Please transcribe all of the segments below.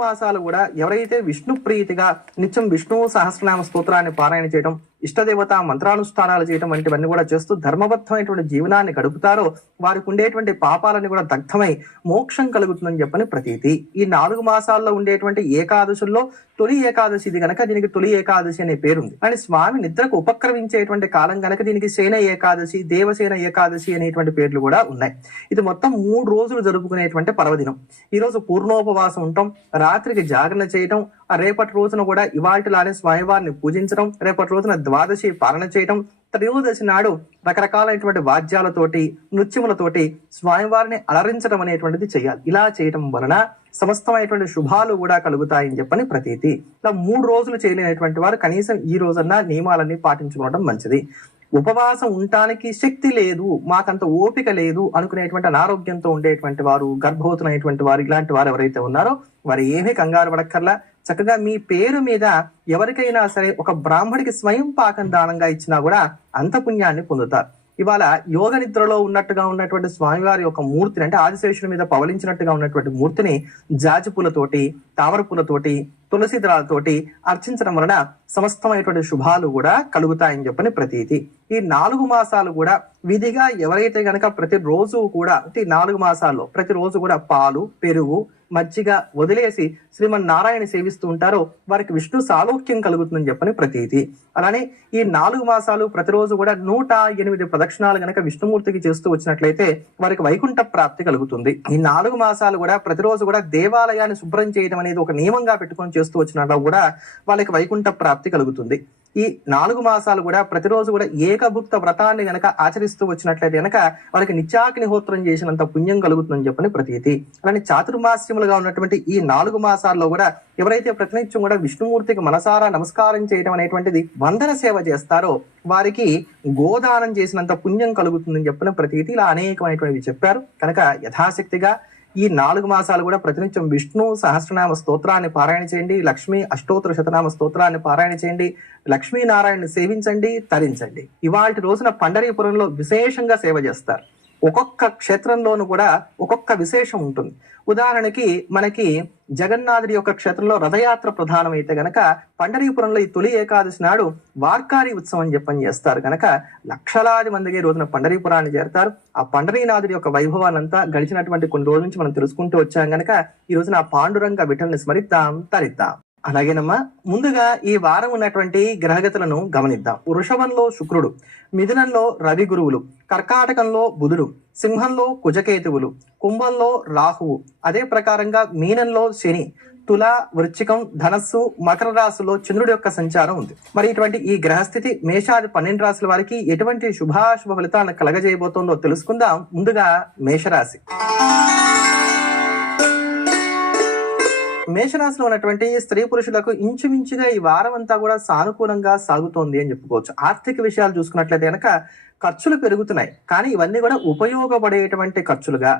ఉపవాసాలు కూడా ఎవరైతే విష్ణు ప్రీతిగా నిత్యం విష్ణు సహస్రనామ స్తోత్రాన్ని పారాయణ చేయడం ఇష్టదేవత మంత్రానుష్ఠానాలు చేయటం వంటివన్నీ కూడా చేస్తూ ధర్మబద్ధమైనటువంటి జీవనాన్ని గడుపుతారో వారికి ఉండేటువంటి పాపాలని కూడా దగ్ధమై మోక్షం కలుగుతుందని చెప్పని ప్రతీతి. ఈ నాలుగు మాసాల్లో ఉండేటువంటి ఏకాదశుల్లో తొలి ఏకాదశి ఇది గనక దీనికి తొలి ఏకాదశి అనే పేరుంది. అండ్ స్వామి నిద్రకు ఉపక్రమించేటువంటి కాలం గనక దీనికి సేన ఏకాదశి దేవసేన ఏకాదశి అనేటువంటి పేర్లు కూడా ఉన్నాయి. ఇది మొత్తం మూడు రోజులు జరుపుకునేటువంటి పర్వదినం. ఈరోజు పూర్ణోపవాసం ఉండటం రాత్రికి జాగరణ చేయటం రేపటి రోజున కూడా ఇవాటిలానే స్వామివారిని పూజించడం రేపటి రోజున ద్వాదశి పాలన చేయటం త్రయోదశి నాడు రకరకాలైనటువంటి వాద్యాలతోటి నృత్యములతోటి స్వామివారిని అలరించడం అనేటువంటిది చేయాలి. ఇలా చేయటం వలన సమస్తమైనటువంటి శుభాలు కూడా కలుగుతాయని చెప్పని ప్రతీతి. ఇలా మూడు రోజులు చేయలేనటువంటి వారు కనీసం ఈ రోజన్నా నియమాలన్నీ పాటించుకోవడం మంచిది. ఉపవాసం ఉండటానికి శక్తి లేదు మాకంత ఓపిక లేదు అనుకునేటువంటి అనారోగ్యంతో ఉండేటువంటి వారు గర్భవతులైనటువంటి వారు ఇలాంటి వారు ఎవరైతే ఉన్నారో వారు ఏమీ కంగారు పడక్కర్లా. చక్కగా మీ పేరు మీద ఎవరికైనా సరే ఒక బ్రాహ్మడికి స్వయం పాకం దానంగా ఇచ్చినా కూడా అంత పుణ్యాన్ని పొందుతారు. ఇవాళ యోగ నిద్రలో ఉన్నట్టుగా ఉన్నటువంటి స్వామివారి యొక్క మూర్తిని అంటే ఆదిశేషుడి మీద పవలించినట్టుగా ఉన్నటువంటి మూర్తిని జాజి పూలతోటి తామర పూలతోటి తులసి దళాలతోటి అర్చించడం వలన సమస్తమైనటువంటి శుభాలు కూడా కలుగుతాయని చెప్పని ప్రతీతి. ఈ నాలుగు మాసాలు కూడా విధిగా ఎవరైతే గనక ప్రతిరోజు కూడా అంటే ఈ నాలుగు మాసాల్లో ప్రతిరోజు కూడా పాలు పెరుగు మజ్జిగ వదిలేసి శ్రీమన్ నారాయణ సేవిస్తూ ఉంటారో వారికి విష్ణు సాలోక్యం కలుగుతుందని చెప్పని ప్రతీతి. అలానే ఈ నాలుగు మాసాలు ప్రతిరోజు కూడా నూట ఎనిమిది ప్రదక్షిణాలు గనక విష్ణుమూర్తికి చేస్తూ వచ్చినట్లయితే వారికి వైకుంఠ ప్రాప్తి కలుగుతుంది. ఈ నాలుగు మాసాలు కూడా ప్రతిరోజు కూడా దేవాలయాన్ని శుభ్రం చేయడం అనేది ఒక నియమంగా పెట్టుకొని చేస్తూ వచ్చినట్లు కూడా వాళ్ళకి వైకుంఠ ప్రాప్తి కలుగుతుంది. ఈ నాలుగు మాసాలు కూడా ప్రతిరోజు కూడా ఏకభుక్త వ్రతాన్ని గనక ఆచరిస్తూ వచ్చినట్లయితే గనక వాళ్ళకి నిత్యాగ్నిహోత్రం చేసినంత పుణ్యం కలుగుతుందని చెప్పని ప్రతీతి. అలానే చాతుర్మాస్యములుగా ఉన్నటువంటి ఈ నాలుగు మాసాల్లో కూడా ఎవరైతే ప్రతినిత్యం కూడా విష్ణుమూర్తికి మనసారా నమస్కారం చేయడం అనేటువంటిది వందన సేవ చేస్తారో వారికి గోదానం చేసినంత పుణ్యం కలుగుతుందని చెప్పిన ప్రతీతి ఇలా అనేకమైనటువంటివి చెప్పారు. కనుక యథాశక్తిగా ఈ నాలుగు మాసాలు కూడా ప్రతినిత్యం విష్ణు సహస్రనామ స్తోత్రాన్ని పారాయణ చేయండి లక్ష్మీ అష్టోత్తర శతనామ స్తోత్రాన్ని పారాయణ చేయండి లక్ష్మీనారాయణని సేవించండి తరించండి. ఇవాళ రోజున పండరీపురంలో విశేషంగా సేవ చేస్తారు. ఒక్కొక్క క్షేత్రంలోనూ కూడా ఒక్కొక్క విశేషం ఉంటుంది. ఉదాహరణకి మనకి జగన్నాథుడి యొక్క క్షేత్రంలో రథయాత్ర ప్రధానమైతే గనక పండరీపురంలో ఈ తొలి ఏకాదశి నాడు వార్కారి ఉత్సవం చెప్పని చేస్తారు. గనక లక్షలాది మందికి రోజున పండరీపురాన్ని చేరతారు. ఆ పండరీనాథుడి యొక్క వైభవాలంతా గడిచినటువంటి కొన్ని రోజుల నుంచి మనం తెలుసుకుంటూ వచ్చాం. గనక ఈ రోజున ఆ పాండురంగ విఠల్ని స్మరిద్దాం తరిద్దాం. అలాగేనమ్మా. ముందుగా ఈ వారం ఉన్నటువంటి గ్రహగతులను గమనిద్దాం. వృషభంలో శుక్రుడు మిథునంలో రవి గురువులు కర్కాటకంలో బుధుడు సింహంలో కుజకేతువులు కుంభంలో రాహువు. అదే ప్రకారంగా మీనంలో శని తుల వృచ్చికం ధనస్సు మకర రాశిలో చంద్రుడి యొక్క సంచారం ఉంది. మరి ఇటువంటి ఈ గ్రహస్థితి మేషాది పన్నెండు రాశుల వారికి ఎటువంటి శుభాశుభ ఫలితాలను కలగజేయబోతోందో తెలుసుకుందాం. ముందుగా మేషరాశి. మేషరాశిలో ఉన్నటువంటి స్త్రీ పురుషులకు ఇంచుమించుగా ఈ వారం అంతా కూడా సానుకూలంగా సాగుతోంది అని చెప్పుకోవచ్చు. ఆర్థిక విషయాలు చూసుకున్నట్లయితే కనుక ఖర్చులు పెరుగుతున్నాయి. కానీ ఇవన్నీ కూడా ఉపయోగపడేటువంటి ఖర్చులుగా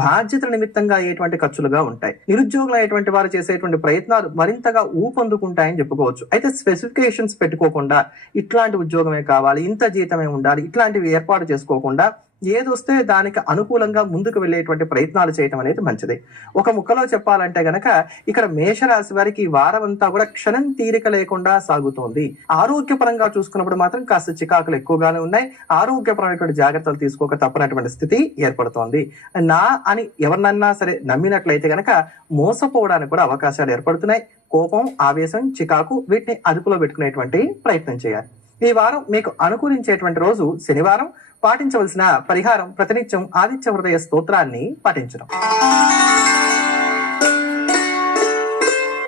బాధ్యతల నిమిత్తంగా అయ్యేటువంటి ఖర్చులుగా ఉంటాయి. నిరుద్యోగులు అయ్యేటువంటి వారు చేసేటువంటి ప్రయత్నాలు మరింతగా ఊపందుకుంటాయని చెప్పుకోవచ్చు. అయితే స్పెసిఫికేషన్స్ పెట్టుకోకుండా ఇట్లాంటి ఉద్యోగమే కావాలి ఇంత జీతమే ఉండాలి ఇట్లాంటివి ఏర్పాటు చేసుకోకుండా ఏదొస్తే దానికి అనుకూలంగా ముందుకు వెళ్ళేటువంటి ప్రయత్నాలు చేయటం అనేది మంచిది. ఒక ముక్కలో చెప్పాలంటే గనక ఇక్కడ మేషరాశి వారికి ఈ వారం అంతా కూడా క్షణం తీరిక లేకుండా సాగుతోంది. ఆరోగ్యపరంగా చూసుకున్నప్పుడు మాత్రం కాస్త చికాకులు ఎక్కువగానే ఉన్నాయి. ఆరోగ్యపరమైనటువంటి జాగ్రత్తలు తీసుకోక తప్పనటువంటి స్థితి ఏర్పడుతోంది. నా అని ఎవరినన్నా సరే నమ్మినట్లయితే గనక మోసపోవడానికి కూడా అవకాశాలు ఏర్పడుతున్నాయి. కోపం ఆవేశం చికాకు వీటిని అదుపులో పెట్టుకునేటువంటి ప్రయత్నం చేయాలి. ఈ వారం మీకు అనుకూలించేటువంటి రోజు శనివారం. పాటించవలసిన పరిహారం ప్రతినిత్యం ఆదిత్య హృదయ స్తోత్రాన్ని పాటించడం.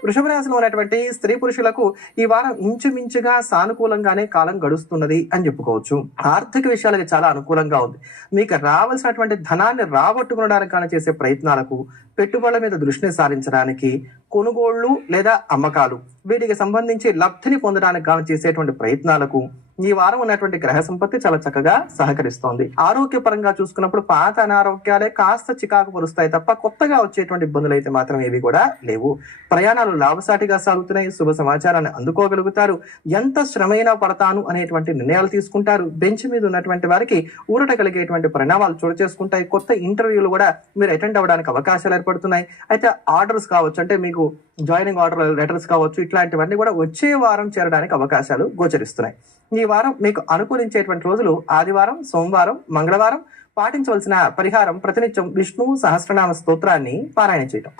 వృషభ రాశిలో ఉన్నటువంటి స్త్రీ పురుషులకు ఈ వారం ఇంచుమించుగా సానుకూలంగానే కాలం గడుస్తున్నది అని చెప్పుకోవచ్చు. ఆర్థిక విషయాలకు చాలా అనుకూలంగా ఉంది. మీకు రావాల్సినటువంటి ధనాన్ని రాబట్టుకునడానికి చేసే ప్రయత్నాలకు పెట్టుబడుల మీద దృష్టిని సారించడానికి కొనుగోళ్ళు లేదా అమ్మకాలు వీటికి సంబంధించి లబ్ధిని పొందడానికి గాను చేసేటువంటి ప్రయత్నాలకు ఈ వారం ఉన్నటువంటి గ్రహ సంపత్తి చాలా చక్కగా సహకరిస్తోంది. ఆరోగ్యపరంగా చూసుకున్నప్పుడు పాత అనారోగ్యాలే కాస్త చికాకు పరుస్తాయి తప్ప కొత్తగా వచ్చేటువంటి ఇబ్బందులు అయితే మాత్రం ఏవి కూడా లేవు. ప్రయాణాలు లాభసాటిగా సాగుతున్నాయి. శుభ సమాచారాన్ని అందుకోగలుగుతారు. ఎంత శ్రమైనా పడతాను అనేటువంటి నిర్ణయాలు తీసుకుంటారు. బెంచ్ మీద ఉన్నటువంటి వారికి ఊరట కలిగేటువంటి పరిణామాలు చోటు చేసుకుంటాయి. కొత్త ఇంటర్వ్యూలు కూడా మీరు అటెండ్ అవ్వడానికి అవకాశాలు ఏర్పడుతున్నాయి. అయితే ఆర్డర్స్ కావచ్చు అంటే మీకు జాయినింగ్ ఆర్డర్ లెటర్స్ కావచ్చు ఇట్లాంటివన్నీ కూడా వచ్చే వారం చేరడానికి అవకాశాలు గోచరిస్తున్నాయి. ఈ వారం మీకు అనుకూలించేటువంటి రోజులు ఆదివారం సోమవారం మంగళవారం పాటించవలసిన పరిహారం ప్రతినిత్యం విష్ణు సహస్రనామ స్తోత్రాన్ని పారాయణ చేయటం.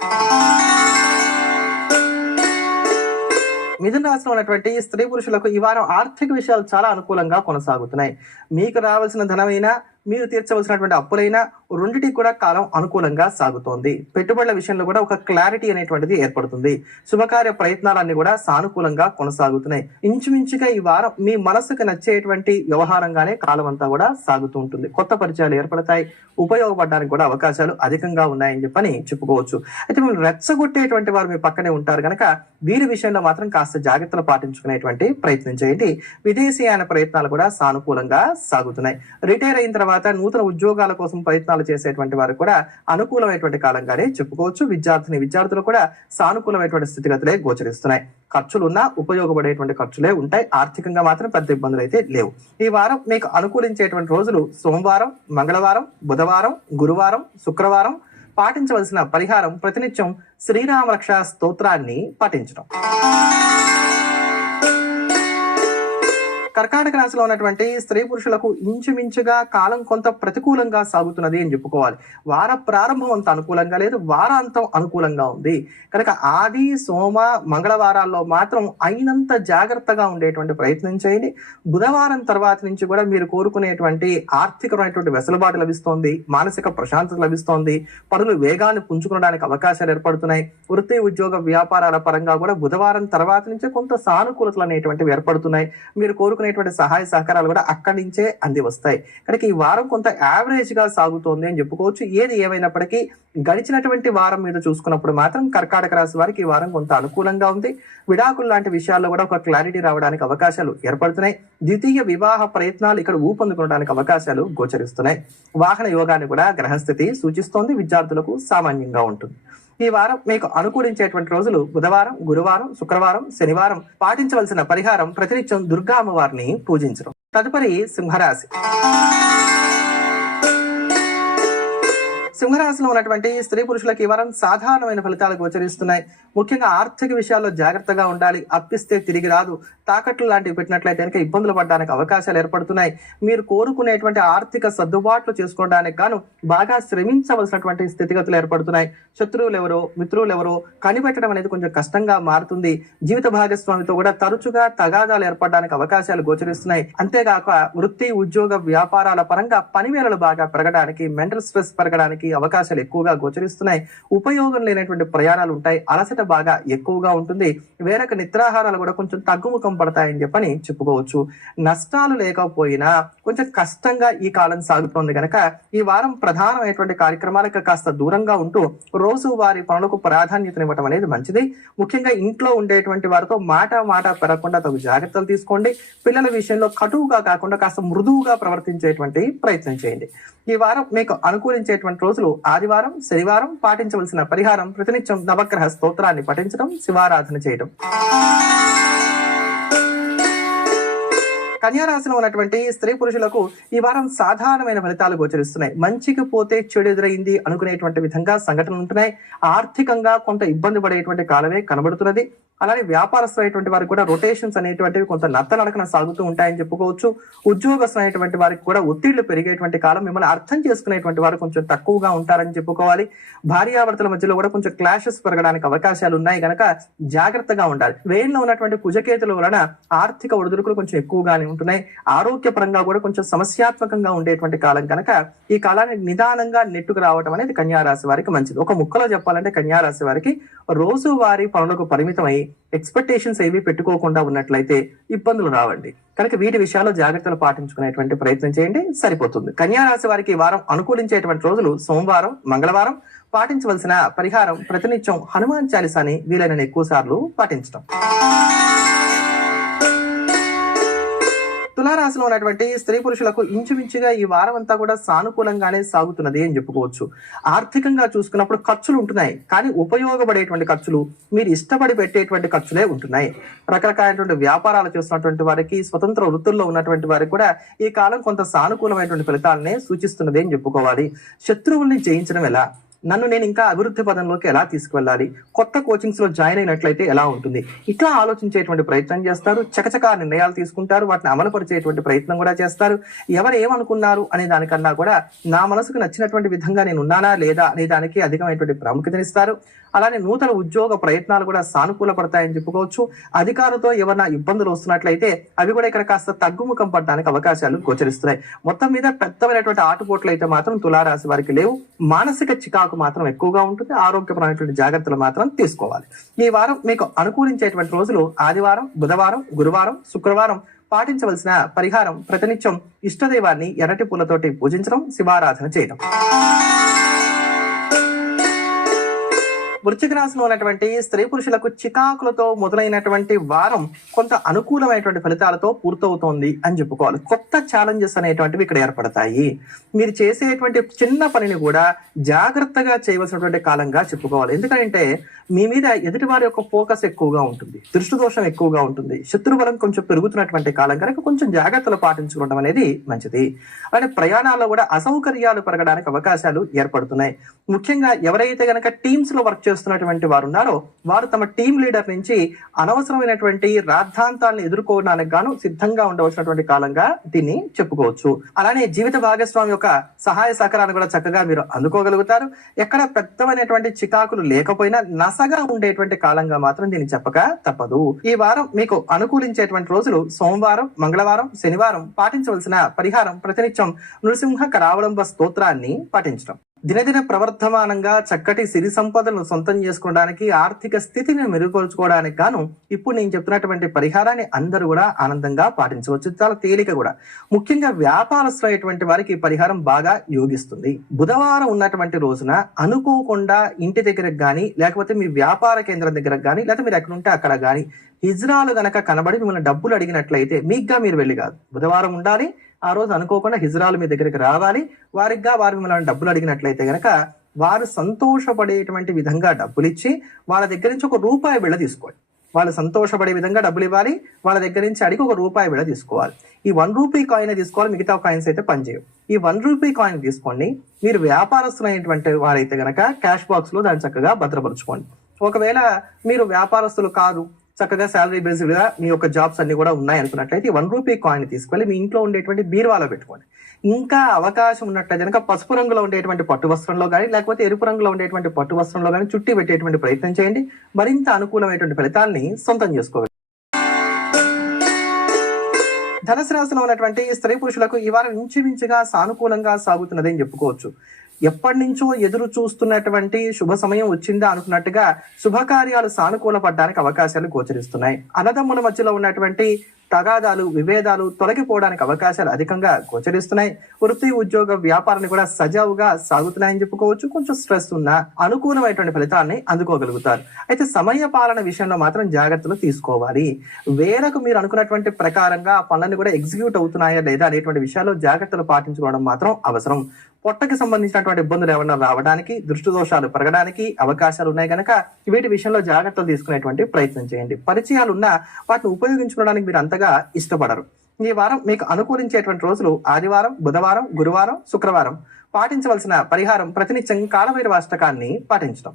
మిథున రాశిలో ఉన్నటువంటి స్త్రీ పురుషులకు ఈ వారం ఆర్థిక విషయాలు చాలా అనుకూలంగా కొనసాగుతున్నాయి. మీకు రావాల్సిన ధనమైనా మీరు తీర్చవలసినటువంటి అప్పులైనా రెండిటికి కూడా కాలం అనుకూలంగా సాగుతోంది. పెట్టుబడుల విషయంలో కూడా ఒక క్లారిటీ అనేటువంటిది ఏర్పడుతుంది. శుభకార్య ప్రయత్నాలన్నీ కూడా సానుకూలంగా కొనసాగుతున్నాయి. ఇంచుమించుగా ఈ వారం మీ మనసుకు నచ్చేటువంటి వ్యవహారంగానే కాలం అంతా కూడా సాగుతూ ఉంటుంది. కొత్త పరిచయాలు ఏర్పడతాయి. ఉపయోగపడడానికి కూడా అవకాశాలు అధికంగా ఉన్నాయని చెప్పని చెప్పుకోవచ్చు. అయితే మిమ్మల్ని రెచ్చగొట్టేటువంటి వారు మీ పక్కనే ఉంటారు కనుక వీరి విషయంలో మాత్రం కాస్త జాగ్రత్తలు పాటించుకునేటువంటి ప్రయత్నం చేయండి. విదేశీయాన ప్రయత్నాలు కూడా సానుకూలంగా సాగుతున్నాయి. రిటైర్ అయిన తర్వాత నూతన ఉద్యోగాల కోసం ప్రయత్నాలు చేసేటువంటి వారు కూడా అనుకూలమైనటువంటి కాలంగానే చెప్పుకోవచ్చు. విద్యార్థిని విద్యార్థులు కూడా సానుకూలమైనటువంటి స్థితిగతులే గోచరిస్తున్నాయి. ఖర్చులున్నా ఉపయోగపడేటువంటి ఖర్చులే ఉంటాయి. ఆర్థికంగా మాత్రం పెద్ద ఇబ్బందులు అయితే లేవు. ఈ వారం మీకు అనుకూలించేటువంటి రోజులు సోమవారం మంగళవారం బుధవారం గురువారం శుక్రవారం పాటించవలసిన పరిహారం ప్రతినిత్యం శ్రీరామరక్ష స్తోత్రాన్ని పఠించడం. కర్కాటక రాశిలో ఉన్నటువంటి స్త్రీ పురుషులకు ఇంచుమించుగా కాలం కొంత ప్రతికూలంగా సాగుతున్నది అని చెప్పుకోవాలి. వార ప్రారంభం అంత అనుకూలంగా లేదు వారాంతం అనుకూలంగా ఉంది. కనుక ఆది సోమ మంగళవారాల్లో మాత్రం అయినంత జాగ్రత్తగా ఉండేటువంటి ప్రయత్నం చేయండి. బుధవారం తర్వాత నుంచి కూడా మీరు కోరుకునేటువంటి ఆర్థికమైనటువంటి వెసులుబాటు లభిస్తోంది మానసిక ప్రశాంతత లభిస్తోంది పనులు వేగాన్ని పుంజుకోవడానికి అవకాశాలు ఏర్పడుతున్నాయి. వృత్తి ఉద్యోగ వ్యాపారాల పరంగా కూడా బుధవారం తర్వాత నుంచే కొంత సానుకూలతలు అనేటువంటివి ఏర్పడుతున్నాయి. మీరు కోరుకునే కోరుకునేటువంటి సహాయ సహకారాలు కూడా అక్కడి నుంచే అంది వస్తాయి కనుక ఈ వారం కొంత యావరేజ్గా సాగుతోంది అని చెప్పుకోవచ్చు. ఏది ఏమైనప్పటికీ గడిచినటువంటి వారం మీద చూసుకున్నప్పుడు మాత్రం కర్కాటక రాశి వారికి ఈ వారం కొంత అనుకూలంగా ఉంది. విడాకులు లాంటి విషయాల్లో కూడా ఒక క్లారిటీ రావడానికి అవకాశాలు ఏర్పడుతున్నాయి. ద్వితీయ వివాహ ప్రయత్నాలు ఇక్కడ ఊపందుకోవడానికి అవకాశాలు గోచరిస్తున్నాయి. వాహన యోగాన్ని కూడా గ్రహస్థితి సూచిస్తోంది. విద్యార్థులకు సామాన్యంగా ఉంటుంది. ఈ వారం మీకు అనుకూలించేటువంటి రోజులు బుధవారం గురువారం శుక్రవారం శనివారం. పాటించవలసిన పరిహారం ప్రతినిత్యం దుర్గా అమ్మవారిని పూజించడం. తదుపరి సింహరాశి. సింహరాశిలో ఉన్నటువంటి స్త్రీ పురుషులకు ఈ వారం సాధారణమైన ఫలితాలు గోచరిస్తున్నాయి. ముఖ్యంగా ఆర్థిక విషయాల్లో జాగ్రత్తగా ఉండాలి అప్పిస్తే తిరిగి రాదు. తాకట్లు లాంటివి పెట్టినట్లయితే కనుక ఇబ్బందులు పడడానికి అవకాశాలు ఏర్పడుతున్నాయి. మీరు కోరుకునేటువంటి ఆర్థిక సర్దుబాట్లు చేసుకోవడానికి గాను బాగా శ్రమించవలసినటువంటి స్థితిగతులు ఏర్పడుతున్నాయి. శత్రువులు ఎవరో మిత్రులు ఎవరో కనిపెట్టడం అనేది కొంచెం కష్టంగా మారుతుంది. జీవిత భాగస్వామితో కూడా తరచుగా తగాదాలు ఏర్పడడానికి అవకాశాలు గోచరిస్తున్నాయి. అంతేగాక వృత్తి ఉద్యోగ వ్యాపారాల పరంగా పనివేళలు బాగా పెరగడానికి మెంటల్ స్ట్రెస్ పెరగడానికి అవకాశాలు ఎక్కువగా గోచరిస్తున్నాయి. ఉపయోగం లేనటువంటి ప్రయాణాలు ఉంటాయి. అలసట బాగా ఎక్కువగా ఉంటుంది. వేరొక నిద్రాహారాలు కూడా కొంచెం తగ్గుముఖం పడతాయని చెప్పని చెప్పుకోవచ్చు. నష్టాలు లేకపోయినా కొంచెం కష్టంగా ఈ కాలం సాగుతోంది కనుక ఈ వారం ప్రధానమైనటువంటి కార్యక్రమాలకు కాస్త దూరంగా ఉంటూ రోజు వారి పనులకు ప్రాధాన్యతనివ్వటం అనేది మంచిది. ముఖ్యంగా ఇంట్లో ఉండేటువంటి వారితో మాట మాట పెరగకుండా తగు జాగ్రత్తలు తీసుకోండి. పిల్లల విషయంలో కటువుగా కాకుండా కాస్త మృదువుగా ప్రవర్తించేటువంటి ప్రయత్నం చేయండి. ఈ వారం మీకు అనుకూలించేటువంటి రోజులు ఆదివారం శనివారం పాటించవలసిన పరిహారం ప్రతినిత్యం నవగ్రహ స్తోత్రాన్ని పఠించడం శివారాధన చేయడం కన్యారాశిలో ఉన్నటువంటి స్త్రీ పురుషులకు ఈ వారం సాధారణమైన ఫలితాలు గోచరిస్తున్నాయి. మంచికి పోతే చెడు ఎదురైంది అనుకునేటువంటి విధంగా సంఘటనలు ఉంటున్నాయి. ఆర్థికంగా కొంత ఇబ్బంది పడేటువంటి కాలమే కనబడుతున్నది. అలానే వ్యాపారస్తులైనటువంటి వారికి కూడా రొటేషన్స్ అనేటువంటివి కొంత నత్తనడకన సాగుతూ ఉంటాయని చెప్పుకోవచ్చు. ఉద్యోగస్తులైనటువంటి వారికి కూడా ఒత్తిళ్ళు పెరిగేటువంటి కాలం మిమ్మల్ని అర్థం చేసుకునేటువంటి వారు కొంచెం తక్కువగా ఉంటారని చెప్పుకోవాలి. భార్యాభర్తల మధ్యలో కూడా కొంచెం క్లాషెస్ పెరగడానికి అవకాశాలు ఉన్నాయి కనుక జాగ్రత్తగా ఉండాలి. వేయంలో ఉన్నటువంటి కుజకేతుల వలన ఆర్థిక ఒడిదుడుకులు కొంచెం ఎక్కువగానే ఉంటున్నాయి. ఆరోగ్యపరంగా కూడా కొంచెం సమస్యాత్మకంగా ఉండేటువంటి కాలం కనుక ఈ కాలాన్ని నిదానంగా నెట్టుకు రావడం అనేది కన్యారాశి వారికి మంచిది. ఒక ముక్కలో చెప్పాలంటే కన్యారాశి వారికి రోజువారీ పనులకు పరిమితమై ఎక్స్పెక్టేషన్స్ ఏవి పెట్టుకోకుండా ఉన్నట్లయితే ఇబ్బందులు రావండి. కనుక వీటి విషయాల్లో జాగ్రత్తలు పాటించుకునేటువంటి ప్రయత్నం చేయండి. సరిపోతుంది. కన్యా రాశి వారికి ఈ వారం అనుకూలించేటువంటి రోజులు సోమవారం మంగళవారం. పాటించవలసిన పరిహారం ప్రతినిత్యం హనుమాన్ చాలీసాని వీలైన ఎక్కువ సార్లు పాటించడం తులారాశిలో ఉన్నటువంటి స్త్రీ పురుషులకు ఇంచుమించుగా ఈ వారం అంతా కూడా సానుకూలంగానే సాగుతున్నది అని చెప్పుకోవచ్చు. ఆర్థికంగా చూసుకున్నప్పుడు ఖర్చులు ఉంటున్నాయి. కానీ ఉపయోగపడేటువంటి ఖర్చులు మీరు ఇష్టపడి పెట్టేటువంటి ఖర్చులే ఉంటున్నాయి. రకరకాలైనటువంటి వ్యాపారాలు చేస్తున్నటువంటి వారికి స్వతంత్ర వృత్తుల్లో ఉన్నటువంటి వారికి కూడా ఈ కాలం కొంత సానుకూలమైనటువంటి ఫలితాలనే సూచిస్తున్నది అని చెప్పుకోవాలి. శత్రువుల్ని జయించడం ఎలా? నన్ను నేను ఇంకా అభివృద్ధి పదంలోకి ఎలా తీసుకువెళ్ళాలి? కొత్త కోచింగ్స్లో జాయిన్ అయినట్లయితే ఎలా ఉంటుంది? ఇట్లా ఆలోచించేటువంటి ప్రయత్నం చేస్తారు చకచకా నిర్ణయాలు తీసుకుంటారు వాటిని అమలుపరిచేటువంటి ప్రయత్నం కూడా చేస్తారు. ఎవరు ఏమనుకున్నారు అనే దానికన్నా కూడా నా మనసుకు నచ్చినటువంటి విధంగా నేను ఉన్నానా లేదా అనే దానికి అధికమైనటువంటి ప్రాముఖ్యతనిస్తారు. అలానే నూతన ఉద్యోగ ప్రయత్నాలు కూడా సానుకూల పడతాయని చెప్పుకోవచ్చు. అధికారులతో ఏమన్నా ఇబ్బందులు వస్తున్నట్లయితే అవి కూడా ఇక్కడ కాస్త తగ్గుముఖం పడడానికి అవకాశాలు గోచరిస్తున్నాయి. మొత్తం మీద పెద్దమైనటువంటి ఆటుపోట్లు అయితే మాత్రం తులారాశి వారికి లేవు. మానసిక చికాకు మాత్రం ఎక్కువగా ఉంటుంది. ఆరోగ్యపరమైనటువంటి జాగ్రత్తలు మాత్రం తీసుకోవాలి. ఈ వారం మీకు అనుకూలించేటువంటి రోజులు ఆదివారం బుధవారం గురువారం శుక్రవారం పాటించవలసిన పరిహారం ప్రతినిత్యం ఇష్టదైవాన్ని ఎర్రటి పూలతోటి పూజించడం శివారాధన చేయడం. వృశ్చిక రాశిలో ఉన్నటువంటి స్త్రీ పురుషులకు చికాకులతో మొదలైనటువంటి వారం కొంత అనుకూలమైనటువంటి ఫలితాలతో పూర్తవుతోంది అని చెప్పుకోవాలి. కొత్త ఛాలెంజెస్ అనేటువంటివి ఇక్కడ ఏర్పడతాయి. మీరు చేసేటువంటి చిన్న పనిని కూడా జాగ్రత్తగా చేయవలసినటువంటి కాలంగా చెప్పుకోవాలి. ఎందుకంటే మీ మీద ఎదుటి వారి యొక్క ఫోకస్ ఎక్కువగా ఉంటుంది. దృష్టి దోషం ఎక్కువగా ఉంటుంది. శత్రుబలం కొంచెం పెరుగుతున్నటువంటి కాలం కనుక కొంచెం జాగ్రత్తలు పాటించుకోవడం అనేది మంచిది. అలానే ప్రయాణాల్లో కూడా అసౌకర్యాలు పెరగడానికి అవకాశాలు ఏర్పడుతున్నాయి. ముఖ్యంగా ఎవరైతే గనక టీమ్స్లో వర్క్ చేస్తున్నటువంటి వారు ఉన్నారో వారు తమ టీం లీడర్ నుంచి అనవసరమైనటువంటి రాద్ధాంతాలను ఎదుర్కోవడానికి గాను సిద్ధంగా ఉండవలసినటువంటి కాలంగా దీన్ని చెప్పుకోవచ్చు. అలానే జీవిత భాగస్వామి యొక్క సహాయ సహకారాన్ని కూడా చక్కగా మీరు అందుకోగలుగుతారు. ఎక్కడ పెద్దమైనటువంటి చికాకులు లేకపోయినా నసగా ఉండేటువంటి కాలంగా మాత్రం దీన్ని చెప్పక తప్పదు. ఈ వారం మీకు అనుకూలించేటువంటి రోజులు సోమవారం మంగళవారం శనివారం పాటించవలసిన పరిహారం ప్రతినిత్యం నృసింహ కరావలంబ స్తోత్రాన్ని పాటించడం. దినదిన ప్రవర్ధమానంగా చక్కటి సిరి సంపదలను సొంతం చేసుకోవడానికి ఆర్థిక స్థితిని మెరుగుపరుచుకోవడానికి గాను ఇప్పుడు నేను చెప్తున్నటువంటి పరిహారాన్ని అందరూ కూడా ఆనందంగా పాటించవచ్చు. చాలా తేలిక కూడా. ముఖ్యంగా వ్యాపారస్తులైనటువంటి వారికి ఈ పరిహారం బాగా యోగిస్తుంది. బుధవారం ఉన్నటువంటి రోజున అనుకోకుండా ఇంటి దగ్గరకు కానీ లేకపోతే మీ వ్యాపార కేంద్రం దగ్గరకు కానీ లేకపోతే మీరు ఎక్కడ ఉంటే అక్కడ కానీ హిజ్రాలు గనక కనబడి మిమ్మల్ని డబ్బులు అడిగినట్లయితే మీకుగా మీరు వెళ్ళి కాదు. బుధవారం ఉండాలి ఆ రోజు అనుకోకుండా హిజ్రాలు మీ దగ్గరికి రావాలి. వారిగా వారు మిమ్మల్ని డబ్బులు అడిగినట్లయితే గనక వారు సంతోషపడేటువంటి విధంగా డబ్బులు ఇచ్చి వాళ్ళ దగ్గర నుంచి ఒక రూపాయి బిళ్ళ తీసుకోండి. వాళ్ళు సంతోషపడే విధంగా డబ్బులు ఇవ్వాలి. వాళ్ళ దగ్గర నుంచి అడిగి ఒక రూపాయి బిళ్ళ తీసుకోవాలి. ఈ వన్ రూపీ కాయిన్ తీసుకోవాలి. మిగతా కాయిన్స్ అయితే పనిచేయవు. ఈ వన్ రూపీ కాయిన్ తీసుకోండి. మీరు వ్యాపారస్తులైనటువంటి వారైతే గనక క్యాష్ బాక్స్లో దాన్ని చక్కగా భద్రపరచుకోండి. ఒకవేళ మీరు వ్యాపారస్తులు కాదు చక్కగా శాలరీ బేస్డ్ మీద మీ యొక్క జాబ్స్ అన్ని కూడా ఉన్నాయి అనుకున్నట్లయితే వన్ రూపీ కాయిన్ తీసుకెళ్ళి మీ ఇంట్లో ఉండేటువంటి బీరువాలో పెట్టుకోండి. ఇంకా అవకాశం ఉన్నట్లయితే కనుక పసుపు రంగులో ఉండేటువంటి పట్టు వస్త్రంలో కానీ లేకపోతే ఎరుపు రంగులో ఉండేటువంటి పట్టు వస్త్రంలో కానీ చుట్టి పెట్టేటువంటి ప్రయత్నం చేయండి. మరింత అనుకూలమైనటువంటి ఫలితాల్ని సొంతం చేసుకోవాలి. ధనుసు రాశిలో ఉన్నటువంటి స్త్రీ పురుషులకు ఈ వారం ఇంచుమించుగా సానుకూలంగా సాగుతున్నదని చెప్పుకోవచ్చు. ఎప్పటి నుంచో ఎదురు చూస్తున్నటువంటి శుభ సమయం వచ్చిందా అనుకున్నట్టుగా శుభకార్యాలు సానుకూల పడడానికి అవకాశాలు గోచరిస్తున్నాయి. అన్నదమ్ముల మధ్యలో ఉన్నటువంటి తగాదాలు విభేదాలు తొలగిపోవడానికి అవకాశాలు అధికంగా గోచరిస్తున్నాయి. వృత్తి ఉద్యోగ వ్యాపారాన్ని కూడా సజావుగా సాగుతున్నాయని చెప్పుకోవచ్చు. కొంచెం స్ట్రెస్ ఉన్న అనుకూలమైనటువంటి ఫలితాన్ని అందుకోగలుగుతారు. అయితే సమయ పాలన విషయంలో మాత్రం జాగ్రత్తలు తీసుకోవాలి. వేరకు మీరు అనుకున్నటువంటి ప్రకారంగా పనులన్నీ కూడా ఎగ్జిక్యూట్ అవుతున్నాయా లేదా అనేటువంటి విషయాల్లో జాగ్రత్తలు పాటించుకోవడం మాత్రం అవసరం. పొట్టకి సంబంధించినటువంటి ఇబ్బందులు ఏమన్నా రావడానికి దృష్టి దోషాలు పెరగడానికి అవకాశాలు ఉన్నాయి కనుక వీటి విషయంలో జాగ్రత్తలు తీసుకునేటువంటి ప్రయత్నం చేయండి. పరిచయాలు ఉన్నా వాటిని ఉపయోగించుకోవడానికి మీరు అంతగా ఇష్టపడరు. ఈ వారం మీకు అనుకూలించేటువంటి రోజులు ఆదివారం బుధవారం గురువారం శుక్రవారం. పాటించవలసిన పరిహారం ప్రతినిత్యం కాలభైరవ వాస్తకాన్ని పాటించడం.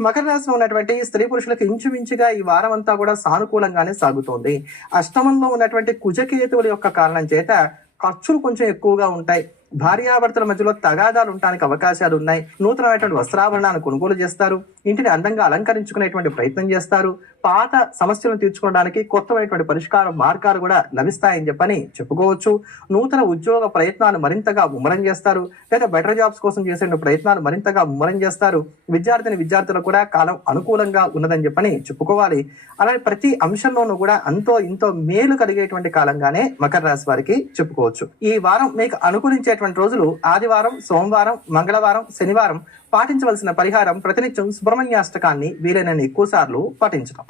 మకర రాశిలో ఉన్నటువంటి స్త్రీ పురుషులకు ఇంచుమించుగా ఈ వారం అంతా కూడా సానుకూలంగానే సాగుతోంది. అష్టమంలో ఉన్నటువంటి కుజకేతువుల యొక్క కారణం చేత ఖర్చులు కొంచెం ఎక్కువగా ఉంటాయి. భార్యాభర్తల మధ్యలో తగాదాలు ఉండడానికి అవకాశాలు ఉన్నాయి. నూతనమైనటువంటి వస్త్రాభరణాలను కొనుగోలు చేస్తారు. ఇంటిని అందంగా అలంకరించుకునేటువంటి ప్రయత్నం చేస్తారు. పాత సమస్యలను తీర్చుకోవడానికి కొత్తమైనటువంటి పరిష్కార మార్గాలు కూడా లభిస్తాయని చెప్పని చెప్పుకోవచ్చు. నూతన ఉద్యోగ ప్రయత్నాలు మరింతగా ముమ్మరం చేస్తారు. లేదా బెటర్ జాబ్స్ కోసం చేసే ప్రయత్నాలు మరింతగా ముమ్మరం చేస్తారు. విద్యార్థిని విద్యార్థులకు కూడా కాలం అనుకూలంగా ఉన్నదని చెప్పని చెప్పుకోవాలి. అలాగే ప్రతి అంశంలోనూ కూడా అంతో ఇంతో మేలు కలిగేటువంటి కాలంగానే మకర రాశి వారికి చెప్పుకోవచ్చు. ఈ వారం మీకు అనుకూలించేటువంటి రోజులు ఆదివారం సోమవారం మంగళవారం శనివారం పాటించవలసిన పరిహారం ప్రతినిత్యం సుబ్రహ్మణ్యాష్టకాన్ని వీలైనన్ని ఎక్కువ సార్లు పాటించడం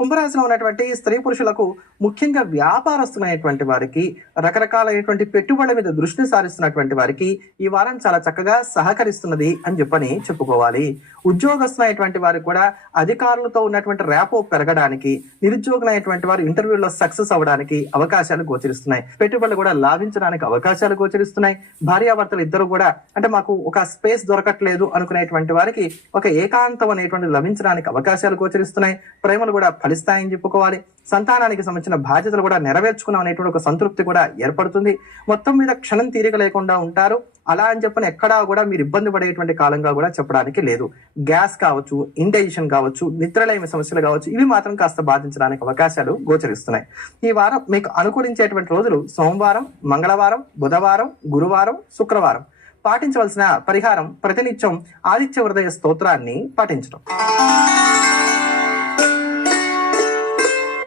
కుంభరాశిలో ఉన్నటువంటి స్త్రీ పురుషులకు ముఖ్యంగా వ్యాపారస్తులైనటువంటి వారికి రకరకాలైనటువంటి పెట్టుబడుల మీద దృష్టి సారిస్తున్నటువంటి వారికి ఈ వారం చాలా చక్కగా సహకరిస్తున్నది అని చెప్పని చెప్పుకోవాలి. ఉద్యోగస్తులైనటువంటి వారికి కూడా అధికారులతో ఉన్నటువంటి ర్యాపో పెరగడానికి నిరుద్యోగులైనటువంటి వారు ఇంటర్వ్యూలో సక్సెస్ అవ్వడానికి అవకాశాలు గోచరిస్తున్నాయి. పెట్టుబడులు కూడా లాభించడానికి అవకాశాలు గోచరిస్తున్నాయి. భార్యాభర్తలు ఇద్దరు కూడా అంటే మాకు ఒక స్పేస్ దొరకట్లేదు అనుకునేటువంటి వారికి ఒక ఏకాంతం అనేటువంటి లభించడానికి అవకాశాలు గోచరిస్తున్నాయి. ప్రేమలు కూడా ఫలిస్తాయని చెప్పుకోవాలి. సంతానానికి సంబంధించిన బాధ్యతలు కూడా నెరవేర్చుకున్నాం అనేటువంటి ఒక సంతృప్తి కూడా ఏర్పడుతుంది. మొత్తం మీద క్షణం తీరిక లేకుండా ఉంటారు. అలా అని చెప్పని ఎక్కడా కూడా మీరు ఇబ్బంది పడేటువంటి కాలంగా కూడా చెప్పడానికి లేదు. గ్యాస్ కావచ్చు ఇండైజెషన్ కావచ్చు నిద్రలేమి సమస్యలు కావచ్చు ఇవి మాత్రం కాస్త బాధించడానికి అవకాశాలు గోచరిస్తున్నాయి. ఈ వారం మీకు అనుకూలించేటువంటి రోజులు సోమవారం మంగళవారం బుధవారం గురువారం శుక్రవారం. పాటించవలసిన పరిహారం ప్రతినిత్యం ఆదిత్య హృదయ స్తోత్రాన్ని పాటించడం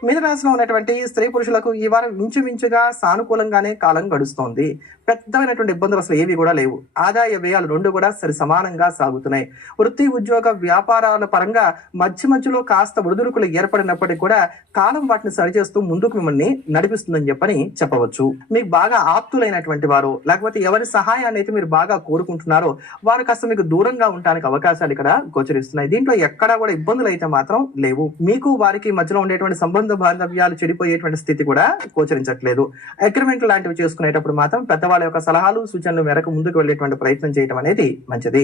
మీనరాశిలో ఉన్నటువంటి స్త్రీ పురుషులకు ఈ వారం ఇంచుమించుగా సానుకూలంగానే కాలం గడుస్తోంది. పెద్దమైనటువంటి ఇబ్బందులు అసలు ఏవి కూడా లేవు. ఆదాయ వ్యయాలు రెండు కూడా సరి సమానంగా సాగుతున్నాయి. వృత్తి ఉద్యోగ వ్యాపారాల పరంగా మధ్య మధ్యలో కాస్త ఒడిదుడుకులు ఏర్పడినప్పటికీ కూడా కాలం వాటిని సరిచేస్తూ ముందుకు మిమ్మల్ని నడిపిస్తుందని చెప్పని చెప్పవచ్చు. మీకు బాగా ఆప్తులైనటువంటి వారు లేకపోతే ఎవరి సహాయాన్ని అయితే మీరు బాగా కోరుకుంటున్నారో వారు కాస్త మీకు దూరంగా ఉండడానికి అవకాశాలు ఇక్కడ గోచరిస్తున్నాయి. దీంట్లో ఎక్కడా కూడా ఇబ్బందులు అయితే మాత్రం లేవు. మీకు వారికి మధ్యలో ఉండేటువంటి సంబంధం సంబంధ బాంధవ్యాలు చెడిపోయేటువంటి స్థితి కూడా గోచరించట్లేదు. అగ్రిమెంట్ లాంటివి చేసుకునేటప్పుడు మాత్రం పెద్దవాళ్ళ యొక్క సలహాలు సూచనలు మేరకు ముందుకు వెళ్ళేటువంటి ప్రయత్నం చేయడం అనేది మంచిది.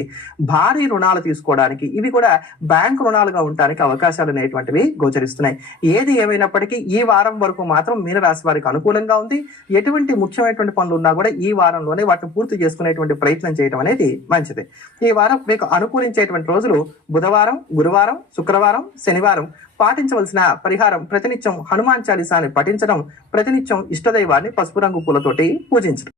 భారీ రుణాలు తీసుకోవడానికి ఇవి కూడా బ్యాంక్ రుణాలుగా ఉండడానికి అవకాశాలు అనేటువంటివి గోచరిస్తున్నాయి. ఏది ఏమైనప్పటికీ ఈ వారం వరకు మాత్రం మీనరాశి వారికి అనుకూలంగా ఉంది. ఎటువంటి ముఖ్యమైనటువంటి పనులు ఉన్నా కూడా ఈ వారంలోనే వాటిని పూర్తి చేసుకునేటువంటి ప్రయత్నం చేయడం అనేది మంచిది. ఈ వారం మీకు అనుకూలించేటువంటి రోజులు బుధవారం గురువారం శుక్రవారం శనివారం పాటించవలసిన పరిహారం ప్రతినిత్యం హనుమాన్ చాలీసాని పఠించడం ప్రతినిత్యం ఇష్టదైవాన్ని పసుపు రంగు పూలతోటి పూజించడం.